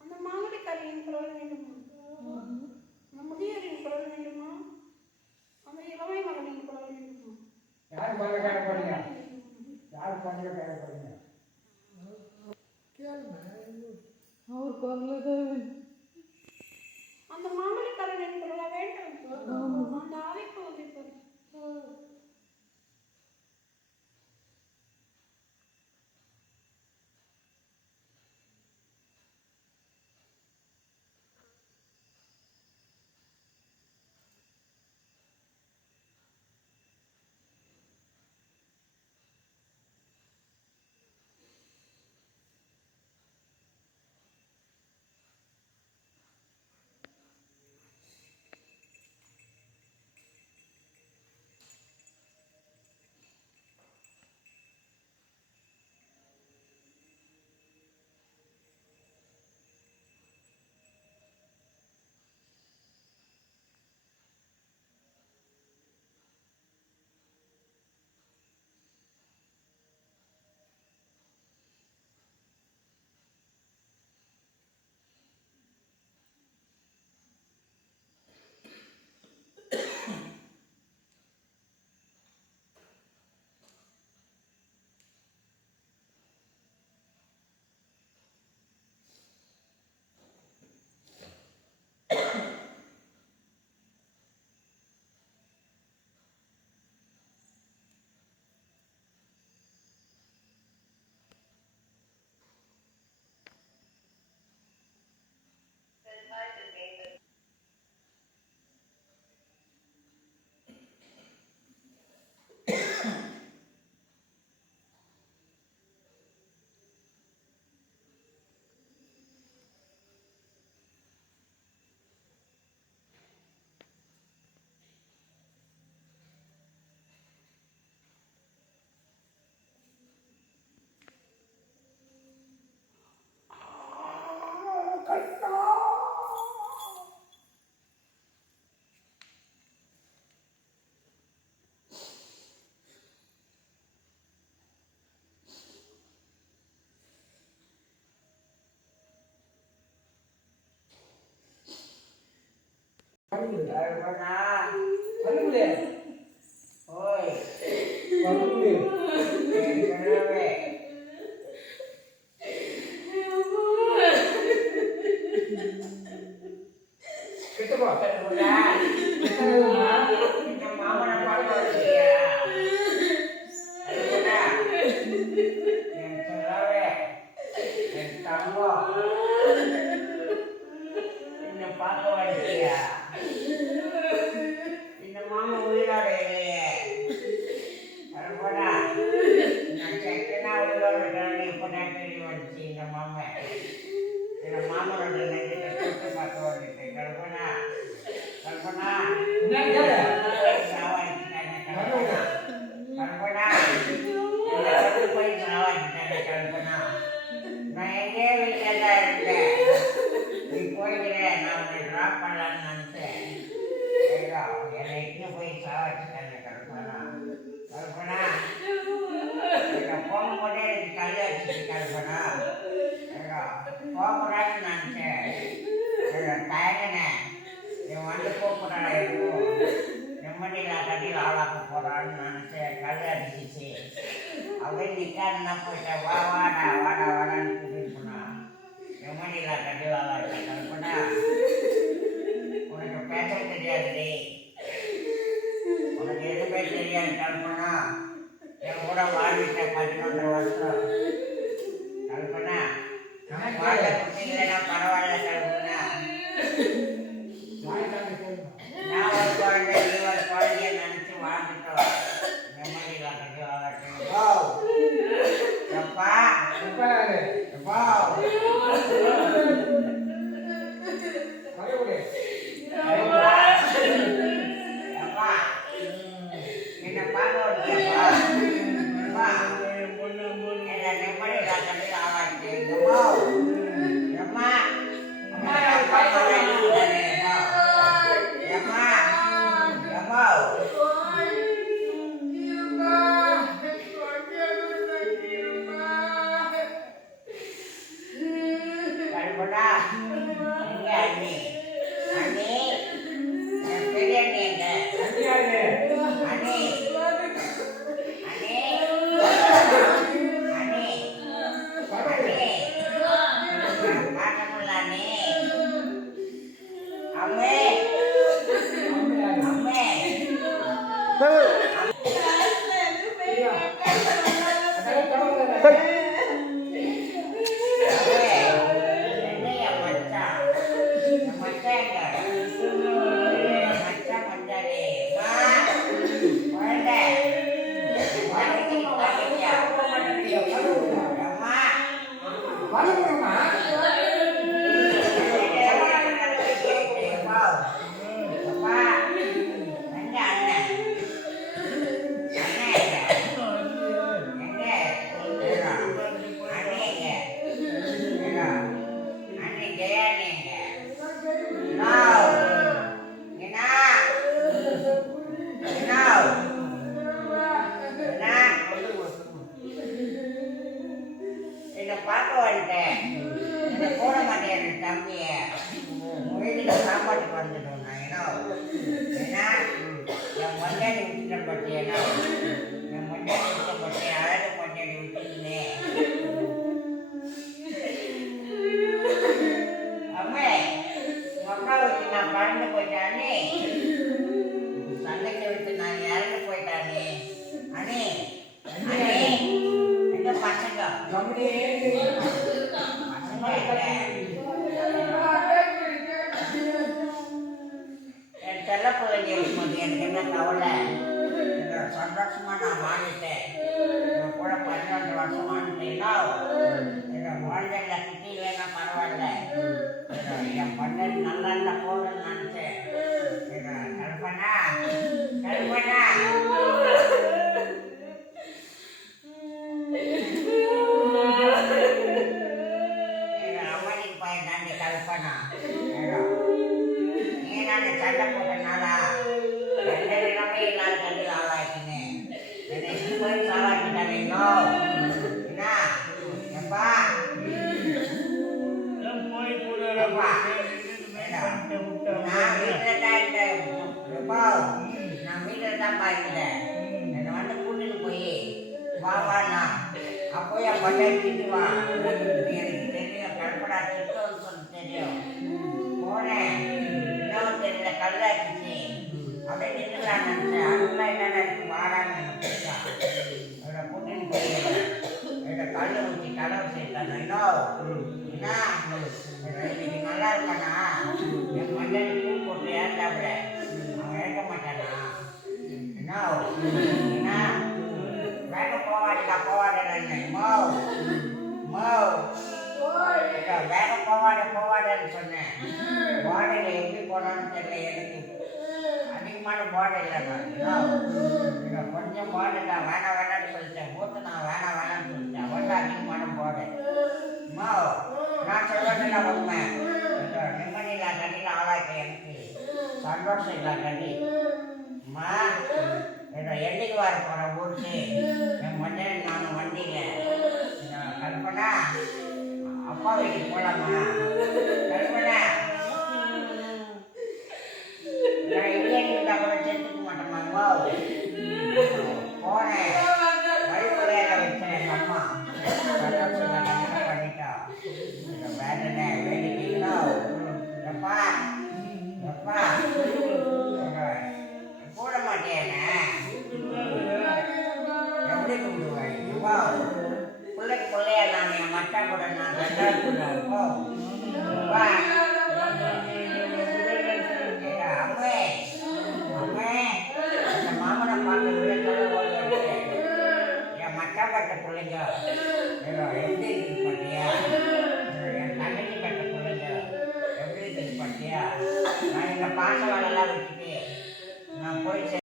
அந்த மாங்கடிக்காரியின் குரல் வேண்டுமா? அந்த முதியோரின் குரல் வேண்டுமா? அந்த இளமை மகனின் குரல் வேண்டுமா? யார் குரல் கேட்க போறீங்க? யார் குரல் கேட்க போறீங்க? அவர் குரல் அந்த மாங்கடிக்காரனின் குரலா வேண்டும்? அந்த ஆவிக்கு உதிப்பது. விட்டுடும் நான் ஏன்னா ஏன்னா என் மொண்டாடி விட்டுட்ட பற்றி ஏன்னா என் மொண்டாடி விட்ட பற்றி அழகு மொண்டாடி விட்டுருந்தேன் அம்மே உங்க அப்பா விட்டு நான் பறந்து போயிட்டானே தங்கத்தை விட்டு நான் இறந்து போயிட்டானே அண்ணே அண்ணே எங்க பசங்க என் செல்ல பிள்ளைங்க இருக்கும்போது எனக்கு என்ன கவலை சந்தோஷமா நான் வாழ்ந்துட்டேன் என் கூட 12 வருஷம் வாழ்ந்துட்டேன்னா என் வாழ்க்கையில கிட்டி இல்லைன்னா பரவாயில்ல என் பண்ண நல்லா போகணும்னு நினைச்சேன் கல்பனா கல்பனா அம்மாடிக்கு போயிட்டாண்டி கல்பனா நீ நான் சண்டை போட்டனாலா எந்த நிலைமை இல்லாத கல்வியில் ஆளாக்கினேன் என்னை நீ போய் சாவாக்கிட்டானோ என்ன எப்பா எப்பா நான் வீட்டில் தான் இருந்தேன் எப்பா நான் வீட்டில் தான் பாருந்தேன் என்னை வந்து கூட்டிட்டு போய் வாவாண்ணா அப்போ என் பண்ணை திட்டுவான் எனக்கு தெரியும் கல்பனா திட்டம்னு சொல்லி தெரியும் போனேன் இன்னும் தெரியல கல்லாச்சு அப்படியே நின்றுலாம் நினச்சேன் அதெல்லாம் என்னென்ன இருக்கு வாடான்னு என்னை கூட்டிட்டு போய் என்னை கல் ஊற்றி கலவு சேர்த்தாங்க என்ன இன்னைக்கு நல்லா இருக்கானா என் மண்டல பூ போட்டு ஏற்றாப்புல அவன் ஏற்க மாட்டானா என்ன வேக போவாடிக்கா போவாடன்னு வேக போவாடன்னு சொன்னேன் பாடையில் எப்படி போனான்னு தெரியல எனக்கு அதிகமான பாடை இல்லை நான் கொஞ்சம் பாடை நான் வேணான்னு சொல்லிட்டேன் மூத்த நான் வேணான்னு சொல்லிட்டேன் அவன் அதிகமான பாடை நான் சொல்றதுல உண்மை நிம்மதி இல்லா கண்ணியில் ஆளாக்க எனக்கு சந்தோஷம் இல்லா கண்ணி அம்மா என்னைக்கு வர போகிறேன் ஊருக்கு என் மண்ணன் நான் வண்டியில் கல்பனா அப்பா வீட்டுக்கு போகலாமா கல்பனா நான் இல்லைன்னு கூட சேர்த்துக்க மாட்டேம்மா போனேன் வழிமுறையில வச்சேன் எங்கள் அம்மா சந்தோஷம் பண்ணிட்டா வேதனை வேடிக்கைங்களோ எப்பா எப்பா போட மாட்டேன்னு எப்படி கூப்பிடுவேன் எப்பா பிள்ளையா நான் என் மட்டா கூட நான் ரெண்டாவது கூடுவேன் அம்மே அம்மே அந்த மாமனை பார்த்து விழுந்தாலும் என் மட்டா பட்ட பிள்ளைங்க எப்படி இருக்கு பார்த்தியா என் தங்கச்சி பட்ட பிள்ளைங்க எப்படி இருக்கு பார்த்தியா நான் இந்த பாச வேலைலாம் விட்டுட்டு